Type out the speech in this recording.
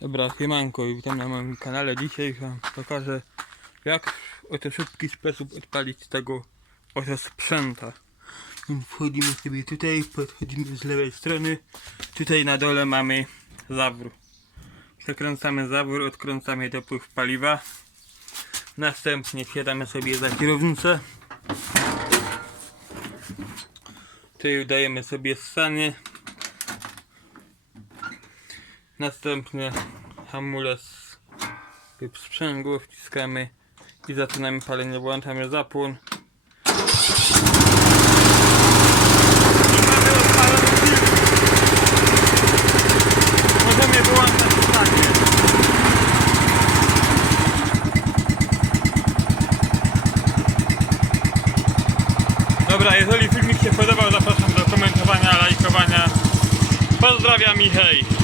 Dobra, siemanko i witam na moim kanale. Dzisiaj wam pokażę jak w oto szybki sposób odpalić tego oto sprzęta. Wchodzimy sobie tutaj, podchodzimy z lewej strony. Tutaj na dole mamy zawór. Przekręcamy zawór, odkręcamy dopływ paliwa. Następnie wsiadamy sobie za kierownicę. Tutaj dajemy sobie stanie. Następnie hamulec lub sprzęgło wciskamy i zaczynamy palenie. Włączamy zapłon. I mamy wyłączać. Dobra, jeżeli filmik się podobał, zapraszam do komentowania, lajkowania. Pozdrawiam i hej!